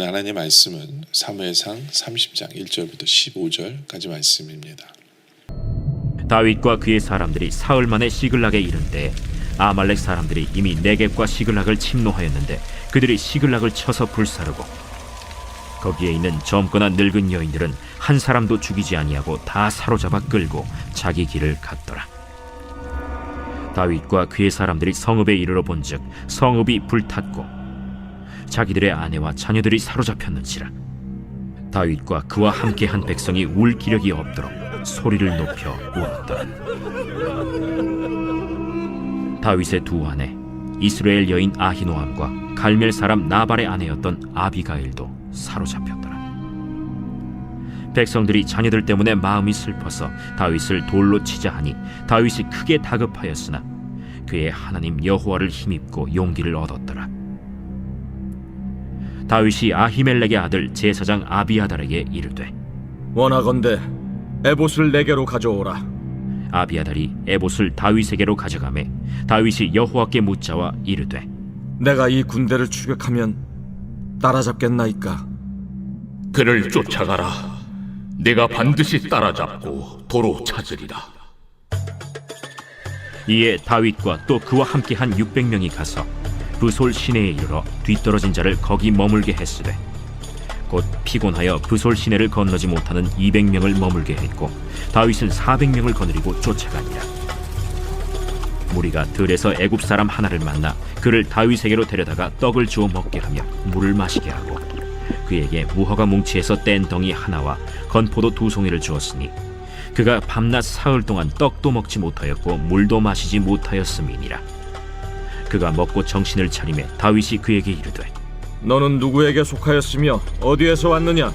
오늘 하나님의 말씀은 사무엘상 30장 1절부터 15절까지 말씀입니다. 다윗과 그의 사람들이 사흘 만에 시글락에 이른 때에 아말렉 사람들이 이미 네겝과 시글락을 침노하였는데 그들이 시글락을 쳐서 불사르고 거기에 있는 젊거나 늙은 여인들은 한 사람도 죽이지 아니하고 다 사로잡아 끌고 자기 길을 갔더라. 다윗과 그의 사람들이 성읍에 이르러 본즉 성읍이 불탔고 자기들의 아내와 자녀들이 사로잡혔는지라. 다윗과 그와 함께한 백성이 울 기력이 없도록 소리를 높여 울었더라. 다윗의 두 아내 이스라엘 여인 아히노암과 갈멜 사람 나발의 아내였던 아비가일도 사로잡혔더라. 백성들이 자녀들 때문에 마음이 슬퍼서 다윗을 돌로 치자 하니 다윗이 크게 다급하였으나 그의 하나님 여호와를 힘입고 용기를 얻었더라. 다윗이 아히멜렉의 아들 제사장 아비아달에게 이르되 원하건대 에봇을 내게로 가져오라. 아비아달이 에봇을 다윗에게로 가져가매 다윗이 여호와께 묻자와 이르되 내가 이 군대를 추격하면 따라잡겠나이까? 그를 쫓아가라. 내가 반드시 따라잡고 도로 찾으리라. 이에 다윗과 또 그와 함께한 600명이 가서 브솔 시내에 이르러 뒤떨어진 자를 거기 머물게 했으되 곧 피곤하여 브솔 시내를 건너지 못하는 200명을 머물게 했고 다윗은 400명을 거느리고 쫓아가니라. 무리가 들에서 애굽 사람 하나를 만나 그를 다윗에게로 데려다가 떡을 주어 먹게 하며 물을 마시게 하고 그에게 무화과 뭉치에서 뗀 덩이 하나와 건포도 2송이를 주었으니 그가 밤낮 사흘 동안 떡도 먹지 못하였고 물도 마시지 못하였음이니라. 그가 먹고 정신을 차리매 다윗이 그에게 이르되 너는 누구에게 속하였으며 어디에서 왔느냐?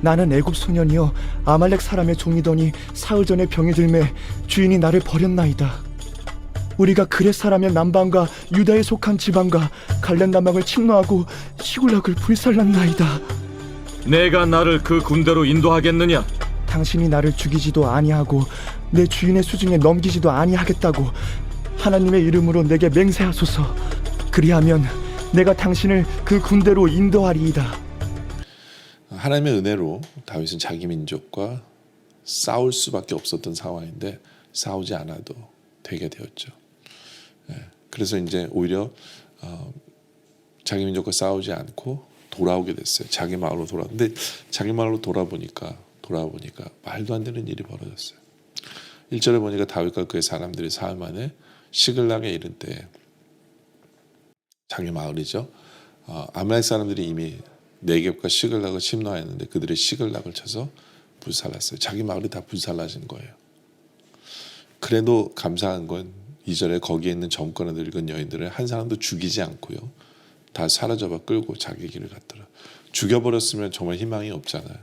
나는 애굽 소년이여 아말렉 사람의 종이더니 사흘 전에 병이 들매 주인이 나를 버렸나이다. 우리가 그렛 사람의 남방과 유다에 속한 지방과 갈렙 남방을 침노하고 시굴락을 불살랐나이다. 내가 나를 그 군대로 인도하겠느냐? 당신이 나를 죽이지도 아니하고 내 주인의 수중에 넘기지도 아니하겠다고 하나님의 이름으로 내게 맹세하소서. 그리하면 내가 당신을 그 군대로 인도하리이다. 하나님의 은혜로 다윗은 자기 민족과 싸울 수밖에 없었던 상황인데 싸우지 않아도 되게 되었죠. 그래서 이제 오히려 자기 민족과 싸우지 않고 돌아오게 됐어요. 자기 마을로 돌아왔는데 자기 마을로 돌아보니까 말도 안 되는 일이 벌어졌어요. 1절에 보니까 다윗과 그의 사람들이 사흘 만에 시글락에 이른 때 자기 마을이죠. 아말렉 사람들이 이미 네겝과 시글락을 침노하였는데 그들이 시글락을 쳐서 불살랐어요. 자기 마을이 다 불살라진 거예요. 그래도 감사한 건 2절에 거기에 있는 젊거나 늙은 여인들을 한 사람도 죽이지 않고요. 다 사로잡아 끌고 자기 길을 갔더라. 죽여버렸으면 정말 희망이 없잖아요.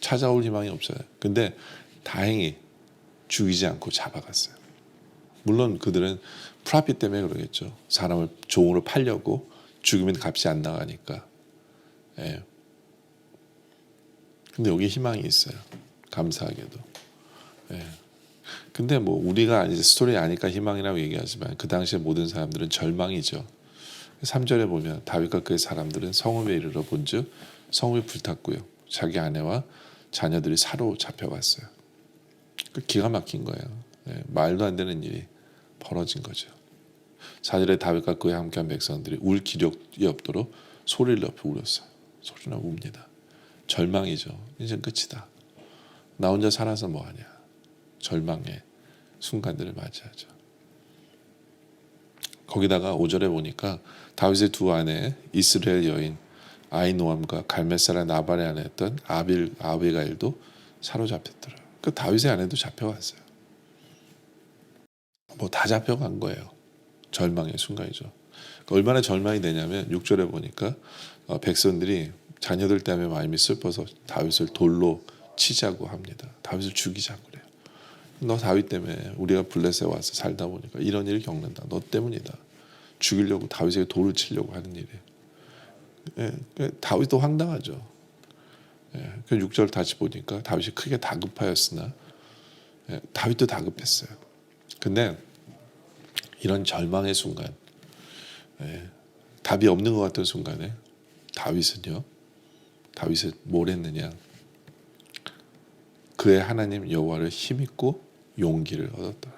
찾아올 희망이 없잖아요. 근데 다행히 죽이지 않고 잡아갔어요. 물론 그들은 프라핏 때문에 그러겠죠. 사람을 종으로 팔려고 죽이면 값이 안 나가니까. 예. 근데 여기 희망이 있어요. 감사하게도. 예. 근데 뭐 우리가 이제 스토리 아니까 희망이라고 얘기하지만 그 당시에 모든 사람들은 절망이죠. 3절에 보면 다윗과 그의 사람들은 성읍에 이르러 본즉 성읍이 불탔고요. 자기 아내와 자녀들이 사로잡혀갔어요. 기가 막힌 거예요. 예. 말도 안 되는 일이 벌어진 거죠. 4절에 다윗과 그와 함께한 백성들이 울 기력이 없도록 소리를 높여 울었어요. 소리나 웁니다. 절망이죠. 이제 끝이다. 나 혼자 살아서 뭐하냐. 절망의 순간들을 맞이하죠. 거기다가 5절에 보니까 다윗의 두 아내 이스라엘 여인 아히노암과 갈멜 사람 나발의 아내였던 아비가일도 사로잡혔더라. 그 다윗의 아내도 잡혀갔어요. 뭐 다 잡혀간 거예요. 절망의 순간이죠. 얼마나 절망이 되냐면 6절에 보니까 백성들이 자녀들 때문에 마음이 슬퍼서 다윗을 돌로 치자고 합니다. 다윗을 죽이자고 그래요. 너 다윗 때문에 우리가 블레셋에 와서 살다 보니까 이런 일을 겪는다. 너 때문이다. 죽이려고 다윗에게 돌을 치려고 하는 일이에요. 예, 다윗도 황당하죠. 예, 그 6절 다시 보니까 다윗이 크게 다급하였으나 다윗도 다급했어요. 근데 이런 절망의 순간, 답이 없는 것 같은 순간에 다윗은요 다윗은 뭘 했느냐? 그의 하나님 여호와를 힘입고 용기를 얻었더라.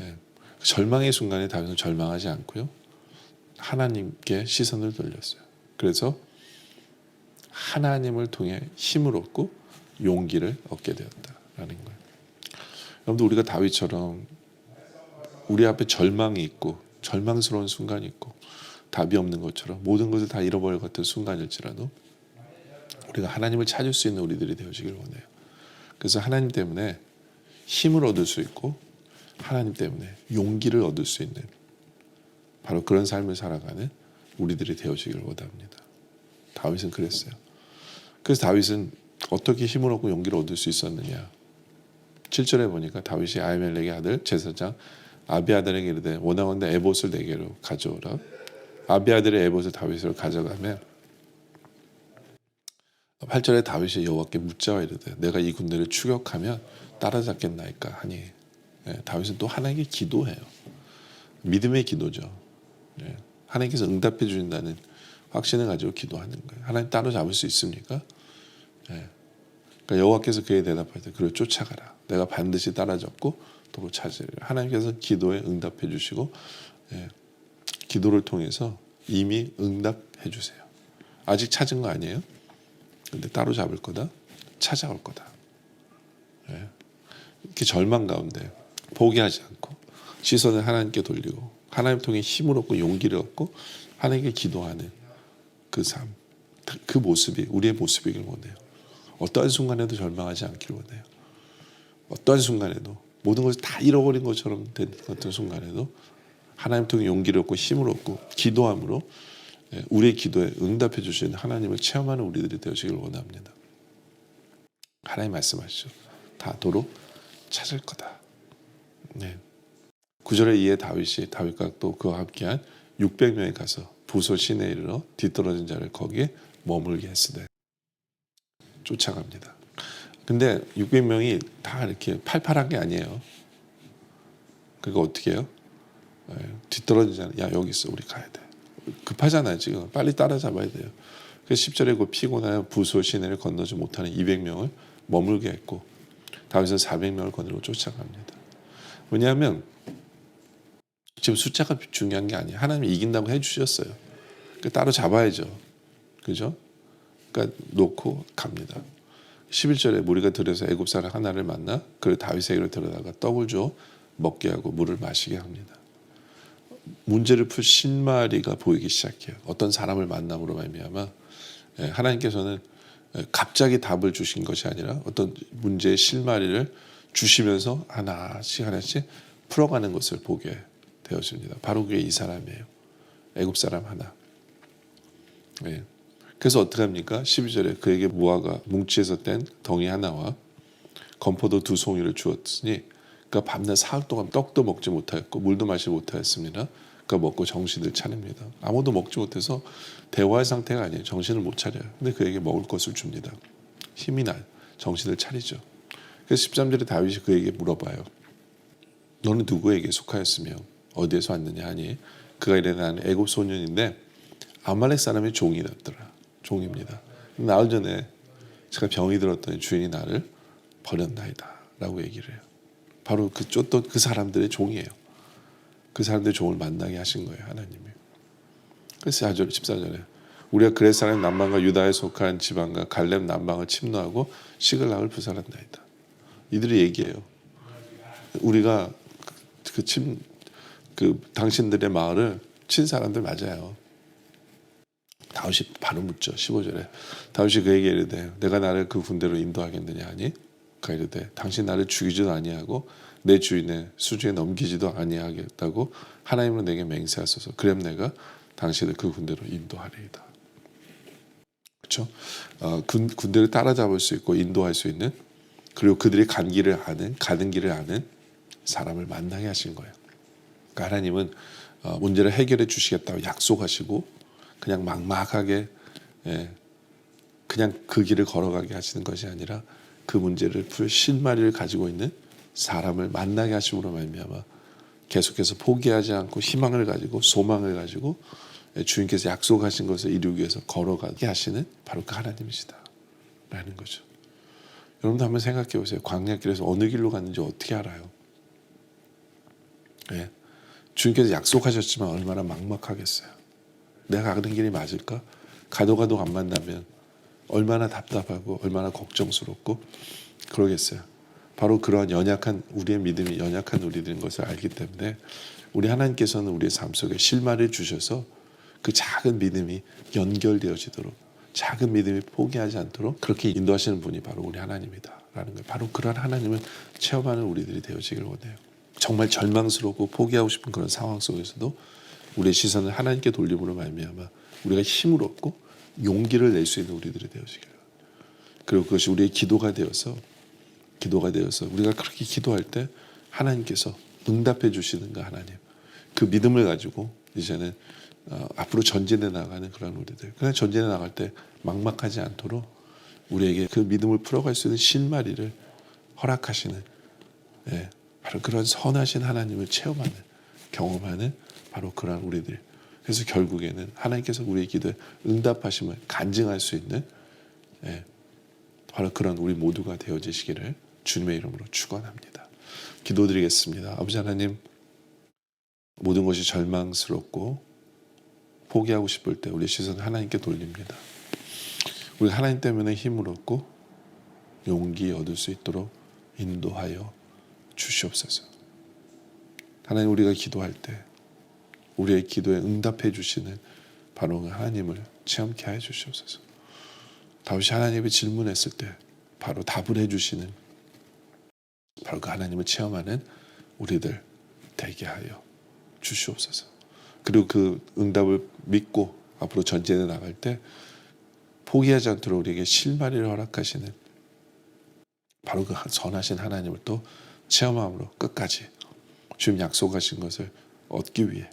예. 절망의 순간에 다윗은 절망하지 않고요. 하나님께 시선을 돌렸어요. 그래서 하나님을 통해 힘을 얻고 용기를 얻게 되었다라는 거예요. 여러분들 우리가 다윗처럼 우리 앞에 절망이 있고 절망스러운 순간이 있고 답이 없는 것처럼 모든 것을 다 잃어버릴 것 같은 순간일지라도 우리가 하나님을 찾을 수 있는 우리들이 되어지길 원해요. 그래서 하나님 때문에 힘을 얻을 수 있고 하나님 때문에 용기를 얻을 수 있는 바로 그런 삶을 살아가는 우리들이 되어지길 원합니다. 다윗은 그랬어요. 그래서 다윗은 어떻게 힘을 얻고 용기를 얻을 수 있었느냐? 7절에 보니까 다윗이 아히멜렉의 아들 제사장 아비아달에게 이르되 원하건대 에봇을 내게로 가져오라. 아비아달의 에봇을 다윗으로 가져가면 8절에 다윗이 여호와께 묻자와 이르되 내가 이 군대를 추격하면 따라잡겠나이까 하니 다윗은 또 하나님께 기도해요. 믿음의 기도죠. 하나님께서 응답해 주신다는 확신을 가지고 기도하는 거예요. 하나님 따라잡을 수 있습니까? 그러니까 여호와께서 그에 대답할 때 그를 쫓아가라. 내가 반드시 따라잡고 도로 찾으리라. 하나님께서 기도에 응답해 주시고 기도를 통해서 이미 응답해 주세요. 아직 찾은 거 아니에요? 근데 따로 잡을 거다. 찾아올 거다. 이렇게 절망 가운데 포기하지 않고 시선을 하나님께 돌리고 하나님 통해 힘을 얻고 용기를 얻고 하나님께 기도하는 그 삶, 그 모습이 우리의 모습이길 원해요. 어떠한 순간에도 절망하지 않길 원해요. 어떠한 순간에도 모든 것을 다 잃어버린 것처럼 된 어떤 순간에도 하나님 통해 용기를 얻고 힘을 얻고 기도함으로 우리의 기도에 응답해 주시는 하나님을 체험하는 우리들이 되어지길 원합니다. 하나님 말씀하시죠. 다 도로 찾을 거다. 9절에 이에 다윗과 또 그와 함께한 600명이 가서 부솔 시내에 이르러 뒤떨어진 자를 거기에 머물게 했으되 쫓아갑니다. 근데 600명이 다 이렇게 팔팔한 게 아니에요. 그러니까 어떻게 해요? 뒤떨어진 자는 야 여기 있어 우리 가야 돼. 급하잖아요 지금. 빨리 따라잡아야 돼요. 그래서 10절에 그 피곤하여 부솔 시내를 건너지 못하는 200명을 머물게 했고 다윗은 400명을 거느리고 쫓아갑니다. 왜냐하면 지금 숫자가 중요한 게 아니에요. 하나님이 이긴다고 해주셨어요. 그러니까 따로 잡아야죠. 그죠? 그러니까 놓고 갑니다. 11절에 무리가 들여서 애굽 사람 하나를 만나 그를 다윗에게로 데려다가 떡을 줘 먹게 하고 물을 마시게 합니다. 문제를 풀 실마리가 보이기 시작해요. 어떤 사람을 만남으로 말미암아 하나님께서는 갑자기 답을 주신 것이 아니라 어떤 문제의 실마리를 주시면서 하나씩 풀어가는 것을 보게 되었습니다. 바로 그게 이 사람이에요. 애굽 사람 하나. 그래서 어떻게 합니까? 12절에 그에게 무화과 뭉치에서 뗀 덩이 하나와 건포도 2송이를 주었으니 그러니까 밤낮 사흘 동안 떡도 먹지 못하였고 물도 마시지 못하였습니다. 그러니까 먹고 정신을 차립니다. 아무도 먹지 못해서 대화의 상태가 아니에요. 정신을 못 차려요. 근데 그에게 먹을 것을 줍니다. 힘이 나요. 정신을 차리죠. 그래서 13절에 다윗이 그에게 물어봐요. 너는 누구에게 속하였으며 어디에서 왔느냐 하니 그가 이르되 나는 애굽 소년인데 아말렉 사람의 종이었더라. 종입니다. 나흘 전에 제가 병이 들었더니 주인이 나를 버렸나이다 라고 얘기를 해요. 바로 그 쫓던 그 사람들의 종이에요. 그 사람들의 종을 만나게 하신 거예요. 하나님이. 그래서 14절에 우리가 그렛 사람 남방과 유다에 속한 지방과 갈렙 남방을 침노하고 시글락을 부살한나이다. 이들이 얘기해요. 우리가 당신들의 마을을 친 사람들 맞아요. 다윗이 바로 묻죠. 15절에 다윗이 그에게 이르되 내가 나를 그 군대로 인도하겠느냐 하니 그가 이르되 당신 나를 죽이지도 아니하고 내 주인의 수중에 넘기지도 아니하겠다고 하나님으로 내게 맹세하소서. 그럼 내가 당신을 그 군대로 인도하리이다. 그렇죠? 군대를 따라잡을 수 있고 인도할 수 있는 그리고 그들이 가는 길을 아는 사람을 만나게 하신 거예요. 그러니까 하나님은 문제를 해결해 주시겠다고 약속하시고 그냥 막막하게 그냥 그 길을 걸어가게 하시는 것이 아니라 그 문제를 풀 실마리를 가지고 있는 사람을 만나게 하심으로 말미암아 계속해서 포기하지 않고 희망을 가지고 소망을 가지고 주님께서 약속하신 것을 이루기 위해서 걸어가게 하시는 바로 그 하나님이시다라는 거죠. 여러분도 한번 생각해 보세요. 광야길에서 어느 길로 갔는지 어떻게 알아요? 예. 주님께서 약속하셨지만 얼마나 막막하겠어요. 내가 가는 길이 맞을까? 가도 안 만나면 얼마나 답답하고 얼마나 걱정스럽고 그러겠어요. 바로 그러한 연약한 우리의 믿음이 연약한 우리들인 것을 알기 때문에 우리 하나님께서는 우리의 삶 속에 실마리를 주셔서 그 작은 믿음이 연결되어지도록 작은 믿음이 포기하지 않도록 그렇게 인도하시는 분이 바로 우리 하나님이다라는 거예요. 바로 그러한 하나님을 체험하는 우리들이 되어지길 원해요. 정말 절망스럽고 포기하고 싶은 그런 상황 속에서도 우리의 시선을 하나님께 돌림으로 말미암아 우리가 힘을 얻고 용기를 낼 수 있는 우리들이 되어지길. 그리고 그것이 우리의 기도가 되어서 우리가 그렇게 기도할 때 하나님께서 응답해 주시는가 하나님. 그 믿음을 가지고 이제는 앞으로 전진해 나가는 그런 우리들. 그냥 전진해 나갈 때 막막하지 않도록 우리에게 그 믿음을 풀어갈 수 있는 실마리를 허락하시는 바로 그런 선하신 하나님을 체험하는 경험하는 바로 그런 우리들. 그래서 결국에는 하나님께서 우리의 기도에 응답하심을 간증할 수 있는 바로 그런 우리 모두가 되어지시기를 주님의 이름으로 축원합니다. 기도드리겠습니다. 아버지 하나님, 모든 것이 절망스럽고 포기하고 싶을 때 우리 시선을 하나님께 돌립니다. 우리 하나님 때문에 힘을 얻고 용기 얻을 수 있도록 인도하여 주시옵소서. 하나님, 우리가 기도할 때 우리의 기도에 응답해 주시는 바로 그 하나님을 체험케 하여 주시옵소서. 다윗이 하나님이 질문했을 때 바로 답을 해주시는 바로 그 하나님을 체험하는 우리들 되게 하여 주시옵소서. 그리고 그 응답을 믿고 앞으로 전진해 나갈 때 포기하지 않도록 우리에게 실마리를 허락하시는 바로 그 선하신 하나님을 또 체험함으로 끝까지 주님 약속하신 것을 얻기 위해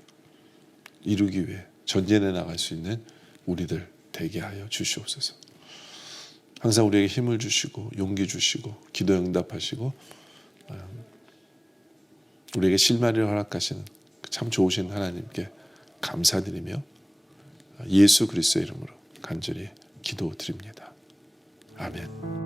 이루기 위해 전진해 나갈 수 있는 우리들 되게 하여 주시옵소서. 항상 우리에게 힘을 주시고 용기 주시고 기도에 응답하시고 우리에게 실마리를 허락하시는 참 좋으신 하나님께 감사드리며 예수 그리스도의 이름으로 간절히 기도드립니다. 아멘.